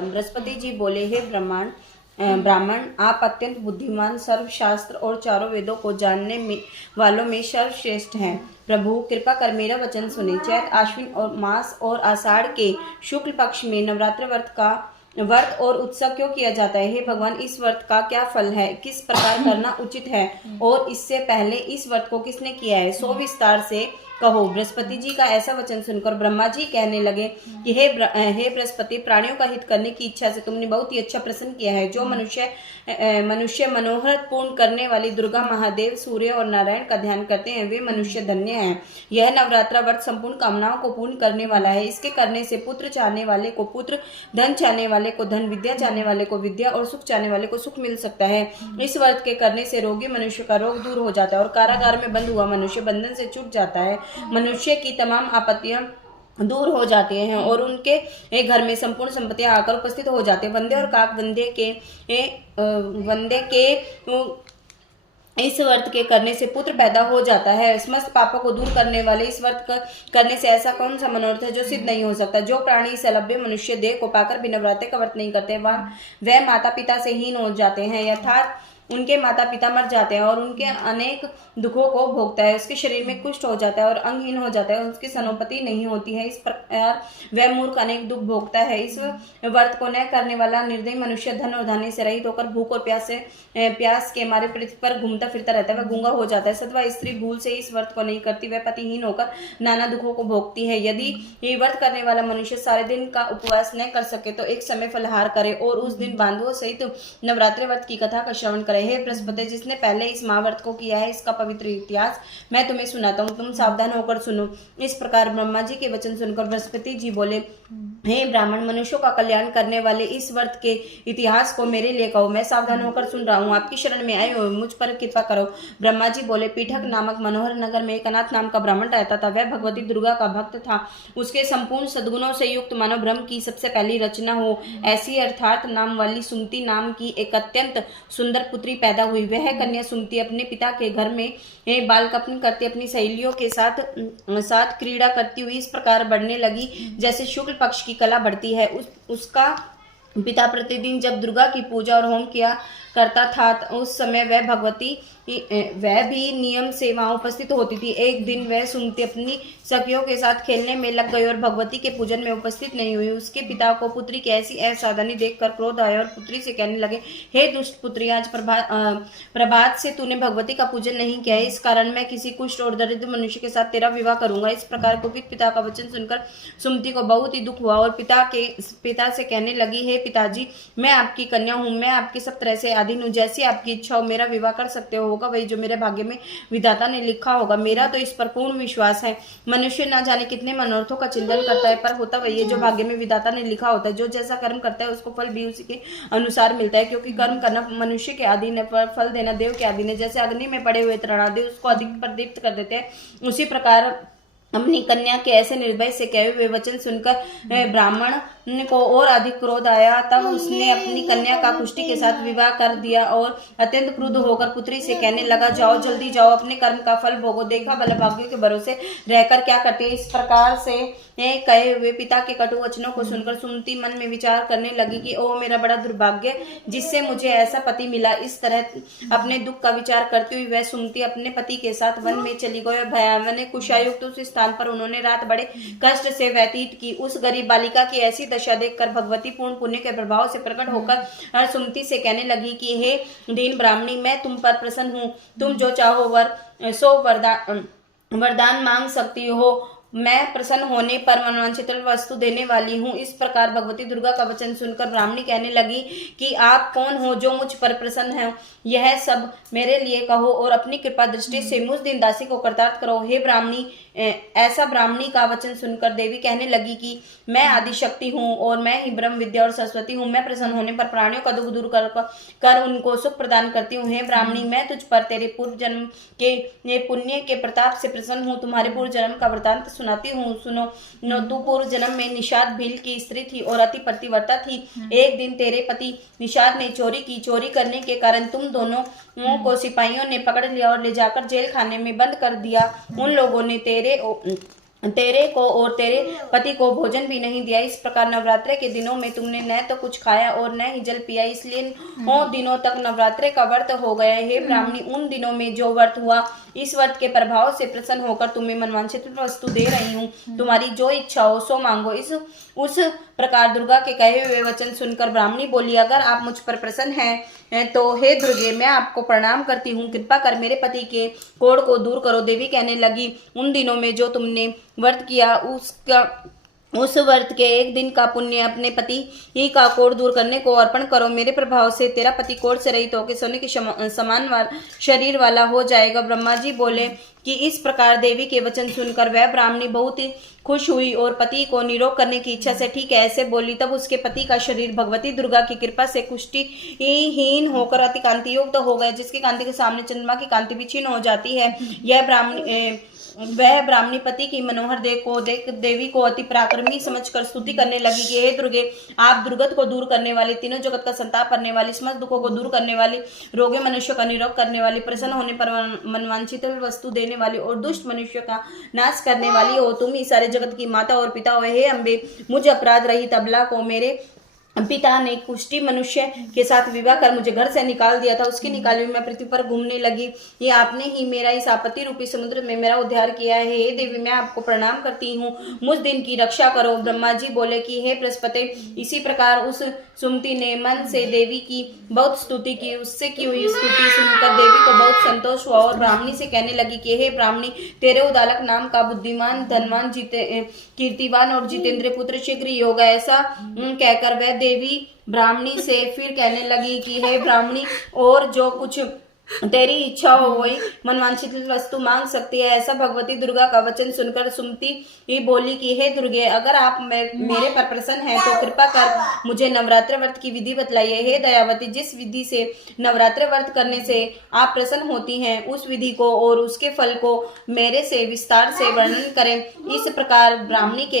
बृहस्पति जी बोले, हे ब्राह्मण, आप अत्यंत बुद्धिमान, सर्वशास्त्र और चारों वेदों को जानने वालों में सर्वश्रेष्ठ हैं। प्रभु कृपा कर मेरा वचन सुने। चैत आश्विन और मास और आषाढ़ के शुक्ल पक्ष में नवरात्र व्रत और उत्सव क्यों किया जाता है? हे भगवान, इस व्रत का क्या फल है? किस प्रकार करना उचित है? और इससे पहले इस व्रत को किसने किया है? सो विस्तार से कहो। बृहस्पति जी का ऐसा वचन सुनकर ब्रह्मा जी कहने लगे कि हे बृहस्पति, प्राणियों का हित करने की इच्छा से तुमने बहुत ही अच्छा प्रश्न किया है। जो मनुष्य मनोहर पूर्ण करने वाली दुर्गा, महादेव, सूर्य और नारायण का ध्यान करते हैं, वे मनुष्य धन्य हैं। यह नवरात्र व्रत संपूर्ण कामनाओं को पूर्ण करने वाला है। इसके करने से पुत्र चाहने वाले को पुत्र, धन चाहने वाले को धन, विद्या चाहने वाले को विद्या और सुख चाहने वाले को सुख मिल सकता है। इस व्रत के करने से रोगी मनुष्य का रोग दूर हो जाता है और कारागार में बंद हुआ मनुष्य बंधन से छूट जाता है। मनुष्य की तमाम आपत्तियां दूर हो जाते हैं और उनके घर में संपूर्ण संपत्तियां आकर उपस्थित हो जाते हैं। वंदे और काक वंदे के इस व्रत के करने से पुत्र पैदा हो जाता है। समस्त पापों को दूर करने वाले इस व्रत करने से ऐसा कौन सा मनोरथ है जो सिद्ध नहीं हो सकता? जो प्राणी इस अलभ्य मनुष्य देह को पाकर भी नवरात्र का व्रत नहीं करते, वह माता पिता से हीन हो जाते हैं, अर्थात उनके माता पिता मर जाते हैं और उनके अनेक दुखों को भोगता है। उसके शरीर में कुष्ठ हो जाता है और अंगहीन हो जाता है, उसकी संपत्ति नहीं होती है। इस प्रकार वह मूर्ख अनेक दुख भोगता है। इस व्रत को न करने वाला निर्दयी मनुष्य धन और धान्य से रहित होकर भूख और प्यास के मारे पृथ्वी पर घूमता फिरता रहता है। वह गूंगा हो जाता है। सतवा स्त्री भूल से इस व्रत को नहीं करती, वह पतिहीन होकर नाना दुखों को भोगती है। यदि ये व्रत करने वाला मनुष्य सारे दिन का उपवास न कर सके तो एक समय फलहार करे और उस दिन बांधवों सहित नवरात्रि व्रत की कथा का श्रवण करे। हे बृहस्पति, जिसने पहले इस महाव्रत को किया है, इसका पवित्र इतिहास मैं तुम्हें सुनाता हूँ, तुम सावधान होकर सुनो। इस प्रकार ब्रह्मा जी के वचन सुनकर बृहस्पति जी बोले, हे ब्राह्मण, मनुष्यों का कल्याण करने वाले इस व्रत के इतिहास को मेरे लिए कहो। मैं सावधान होकर सुन रहा हूँ, आपकी शरण में आए हो, मुझ पर कृपा करो। ब्रह्मा जी बोले, पीठक नामक मनोहर नगर में एक अनाथ नाम का ब्राह्मण रहता था। वह भगवती दुर्गा का भक्त था। उसके संपूर्ण सद्गुणों से युक्त मानव ब्रह्म की सबसे पहली रचना हो ऐसी अर्थात नाम वाली सुमति नाम की एक अत्यंत सुंदर पुत्री पैदा हुई। वह कन्या सुमति अपने पिता के घर में बालकपन करती अपनी सहेलियों के साथ क्रीड़ा करती हुई इस प्रकार बढ़ने लगी जैसे शुक्ल पक्ष की कला बढ़ती है। उसका पिता प्रतिदिन जब दुर्गा की पूजा और होम किया करता था, उस समय वह भी नियम से वहां उपस्थित होती थी। एक दिन वह सुमति अपनी सखियों के साथ खेलने में लग गई और भगवती के पूजन में उपस्थित नहीं हुई। उसके पिता को पुत्री की ऐसी असावधानी देखकर क्रोध आया और पुत्री से कहने लगे, हे दुष्ट पुत्री, आज प्रभात से तूने भगवती का पूजन नहीं किया है, इस कारण मैं किसी कुष्ठ और दरिद्र मनुष्य के साथ तेरा विवाह करूंगा। इस प्रकार कुपित पिता का वचन सुनकर सुमति को बहुत ही दुख हुआ और पिता से कहने लगी, हे पिताजी, मैं आपकी कन्या हूँ, मैं आपकी सब तरह से आधीन हूँ। जैसी आपकी इच्छा हो मेरा विवाह कर सकते हो। होगा वही जो मेरे भाग्य में विधाता ने लिखा होगा। मेरा तो इस पर पूर्ण विश्वास है। मनुष्य ना जाने कितने मनोरथों का चिंतन करता है, पर होता वही है जो भाग्य में विधाता ने लिखा होता है। जो जैसा कर्म करता है उसको फल भी उसी के अनुसार मिलता है, क्योंकि कर्म करना मनुष्य के अधीन है, पर फल देना देव के अधीन है। जैसे अग्नि में पड़े हुए तृणादेव उसको अधिक प्रदीप्त कर देते हैं, उसी प्रकार अपनी कन्या के ऐसे निर्भय से कहे हुए वचन सुनकर ब्राह्मण को और अधिक क्रोध आया। तब उसने अपनी कन्या का कुष्ठी के साथ विवाह कर दिया और अत्यंत क्रुद्ध होकर पुत्री से कहने लगा, जाओ जल्दी जाओ, अपने कर्म का फल भोगो। देखा बल भाग्यों के भरोसे रहकर क्या करते हैं। इस प्रकार से कहे हुए पिता के कटु वचनों को सुनकर सुमति मन में विचार करने लगी कि ओ मेरा बड़ा दुर्भाग्य, जिससे मुझे ऐसा पति मिला। इस तरह अपने दुख का विचार करती हुई वह सुमति अपने पति के साथ वन में चली गई। भयावन कुशायुक्त उस स्थान पर उन्होंने रात बड़े कष्ट से व्यतीत की। उस गरीब बालिका की ऐसी दशा देखकर भगवती पूर्ण पुण्य के प्रभाव से प्रकट होकर सुमति से कहने लगी कि हे दीन ब्राह्मणी, मैं तुम पर प्रसन्न हूँ। तुम जो चाहो वरदान मांग सकती हो। मैं प्रसन्न होने पर मनोवांछित वस्तु देने वाली हूँ। इस प्रकार भगवती दुर्गा का वचन सुनकर ब्राह्मणी कहने लगी कि आप कौन हो जो मुझ पर प्रसन्न है? यह सब मेरे लिए कहो और अपनी कृपा दृष्टि से मुझ दिन दासी को कृतार्थ करो। हे ब्राह्मणी, ऐसा ब्राह्मणी का वचन सुनकर देवी कहने लगी कि मैं आदि शक्ति हूँ और मैं ही ब्रह्म विद्या और सरस्वती हूँ। मैं प्रसन्न होने पर प्राणियों का दुख दूर कर उनको सुख प्रदान करती हूँ। हे ब्राह्मणी, मैं तुझ पर तेरे पूर्व जन्म के पुण्य के प्रताप से प्रसन्न हूँ। तुम्हारे पूर्व जन्म का वृतांत सुनाती हूँ, सुनो। तू पूर्व जन्म में निषाद भील की स्त्री थी और अति पतिव्रता थी। एक दिन तेरे पति निषाद ने चोरी की। चोरी करने के कारण तुम दोनों को सिपाहियों ने पकड़ लिया और ले जाकर जेल खाने में बंद कर दिया। उन लोगों ने तेरे तेरे को और तेरे पति को भोजन भी नहीं दिया। इस प्रकार नवरात्रि के दिनों में तुमने न तो कुछ खाया और न ही जल पिया, इसलिए उन दिनों तक नवरात्रि का व्रत हो गया। हे ब्राह्मणी, उन दिनों में जो व्रत हुआ, इस व्रत के प्रभाव से प्रसन्न होकर तुम्हें मनवांछित वस्तु दे रही हूँ। तुम्हारी जो इच्छा हो सो मांगो। उस प्रकार दुर्गा के कहे हुए वचन सुनकर ब्राह्मणी बोली, अगर आप मुझ पर प्रसन्न हैं तो हे दुर्गे, मैं आपको प्रणाम करती हूँ। कृपा कर मेरे पति के कोढ़ को दूर करो। देवी कहने लगी, उन दिनों में जो तुमने व्रत किया उस व्रत के एक दिन का पुण्य अपने पति ही का कोढ़ दूर करने को अर्पण करो। मेरे प्रभाव से तेरा पति कोढ़ से रहित होकर सोने के समान शरीर वाला हो जाएगा। ब्रह्मा जी बोले कि इस प्रकार देवी के वचन सुनकर वह ब्राह्मणी बहुत ही खुश हुई और पति को निरोग करने की इच्छा से ठीक है ऐसे बोली। तब उसके पति का शरीर भगवती दुर्गा की कृपा से कुष्ठीहीन होकर अति कांति युक्त हो गया, जिसकी कांति के सामने चंद्रमा की कांति भी क्षीण हो जाती है। वह ब्राह्मणी पति की मनोहर देख देवी को अति पराक्रमी समझकर स्तुति करने लगी कि हे दुर्गे, आप दुर्गत को दूर करने वाली, तीनों जगत का संताप करने वाली, समस्त दुखों को दूर करने वाली, रोगे मनुष्य का निरोग करने वाली, प्रसन्न होने पर मनवांछित वस्तु देने वाली और दुष्ट मनुष्य का नाश करने वाली हो। तुम ही सारे जगत की माता और पिता हो। हे अम्बे, मुझ अपराध रहित अबला को मेरे पिता ने कुष्ठी मनुष्य के साथ विवाह कर मुझे घर से निकाल दिया था। उसकी निकाली हुई मैं पृथ्वी पर घूमने लगी। ये आपने ही मेरा इस आपत्ति रूपी समुद्र में मेरा उद्धार किया है। हे देवी, मैं आपको प्रणाम करती हूँ, मुझ दिन की रक्षा करो। ब्रह्मा जी बोले कि हे बृहस्पति, इसी प्रकार उस सुमति ने मन से देवी की बहुत स्तुति की। उससे की हुई स्तुति सुनकर देवी को बहुत संतोष हुआ और ब्राह्मणी से कहने लगी कि हे ब्राह्मणी, तेरे उदालक नाम का बुद्धिमान, धनवान, कीर्तिवान और जितेंद्र पुत्र शीघ्र ही होगा। ऐसा कहकर वह देवी ब्राह्मणी से फिर कहने लगी कि हे ब्राह्मणी, और जो कुछ तेरी इच्छा हो वही मनवांछित वस्तु मांग सकती है। ऐसा भगवती दुर्गा का वचन सुनकर सुमति ही बोली कि हे दुर्गे, अगर आप मेरे पर प्रसन्न हैं तो कृपा कर मुझे नवरात्र व्रत की विधि बतलाइए। हे दयावती, जिस विधि से नवरात्र व्रत करने से आप प्रसन्न होती हैं, उस विधि को और उसके फल को मेरे से विस्तार से वर्णन करें। इस प्रकार ब्राह्मणी के